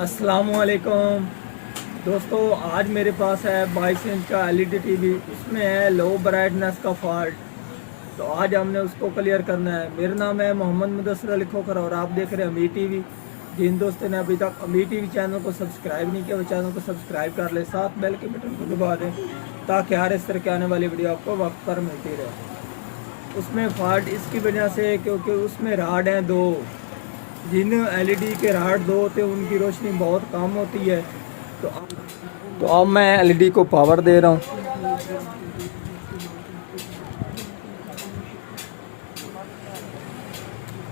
अस्सलामुअलैकुम दोस्तों, आज मेरे पास है 22 इंच का एलईडी टीवी। इसमें है लो ब्राइटनेस का फॉल्ट। तो आज हमने उसको क्लियर करना है। मेरा नाम है मोहम्मद मुदस्सिर अली खोखर और आप देख रहे हैं अमीर टीवी। जिन दोस्तों ने अभी तक अमीर टीवी चैनल को सब्सक्राइब नहीं किया वो चैनल को सब्सक्राइब कर ले, साथ बेल के बटन को दबा दें ताकि हर इस तरह की आने वाली वीडियो आपको वक्त पर मिलती रहे। उसमें फॉल्ट इसकी वजह से क्योंकि उसमें राड हैं दो। जिन एलईडी के राड दो होते हैं उनकी रोशनी बहुत कम होती है। तो अब मैं एलईडी को पावर दे रहा हूँ।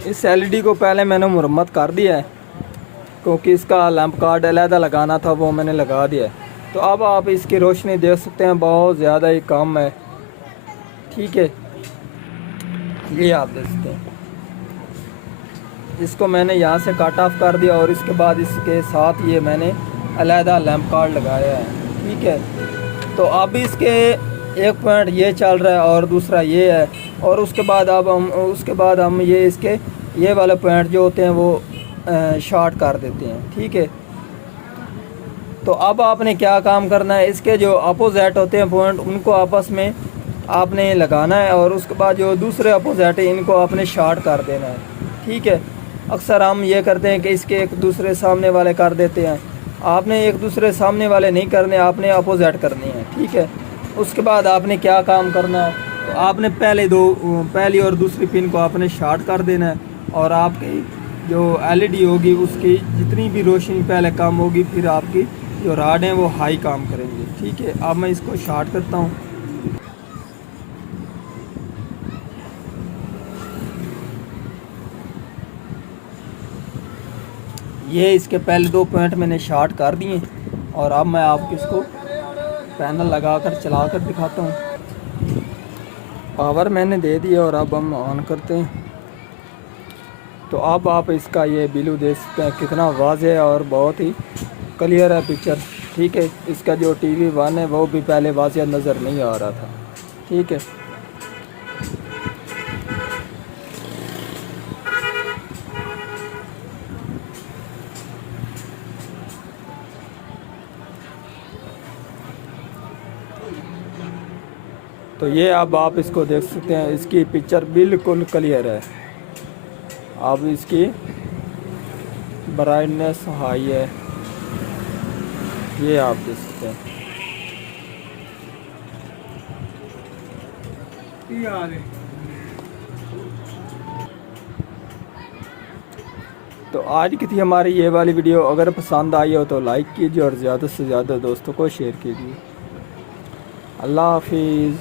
इस एलईडी को पहले मैंने मुरम्मत कर दिया है क्योंकि इसका लैंप कार्ड अलहदा लगाना था, वो मैंने लगा दिया है। तो अब आप इसकी रोशनी देख सकते हैं, बहुत ज़्यादा ही कम है। ठीक है, ये आप देख सकते हैं। इसको मैंने यहाँ से कट ऑफ कर दिया और इसके बाद इसके साथ ये मैंने अलहदा लैंप कार्ड लगाया है। ठीक है, तो अब इसके एक पॉइंट ये चल रहा है और दूसरा ये है, और उसके बाद हम ये इसके ये वाले पॉइंट जो होते हैं वो शॉर्ट कर देते हैं। ठीक है, तो अब आपने क्या काम करना है, इसके जो अपोजिट होते हैं पॉइंट उनको आपस में आपने लगाना है और उसके बाद जो दूसरे अपोजिट है इनको आपने शॉर्ट कर देना है। ठीक है, अक्सर हम ये करते हैं कि इसके एक दूसरे सामने वाले कर देते हैं। आपने एक दूसरे सामने वाले नहीं करने, आपने अपोजिट करने हैं। ठीक है, उसके बाद आपने क्या काम करना है, तो आपने पहली और दूसरी पिन को आपने शॉर्ट कर देना है और आपकी जो एलईडी होगी उसकी जितनी भी रोशनी पहले कम होगी, फिर आपकी जो राड हैं वो हाई काम करेंगे। ठीक है, अब मैं इसको शॉर्ट करता हूँ। ये इसके पहले दो पॉइंट मैंने शॉर्ट कर दिए और अब मैं आपको इसको पैनल लगाकर चलाकर दिखाता हूँ। पावर मैंने दे दिया और अब हम ऑन करते हैं। तो अब आप इसका ये बिलू देख सकते हैं, कितना वाज़ेह है और बहुत ही क्लियर है पिक्चर। ठीक है, इसका जो टीवी वन है वो भी पहले वाज़ेह नज़र नहीं आ रहा था। ठीक है, तो ये अब आप इसको देख सकते हैं, इसकी पिक्चर बिल्कुल क्लियर है। अब इसकी ब्राइटनेस हाई है, ये आप देख सकते हैं। तो आज की थी हमारी ये वाली वीडियो। अगर पसंद आई हो तो लाइक कीजिए और ज़्यादा से ज़्यादा दोस्तों को शेयर कीजिए। अल्लाह हाफिज़।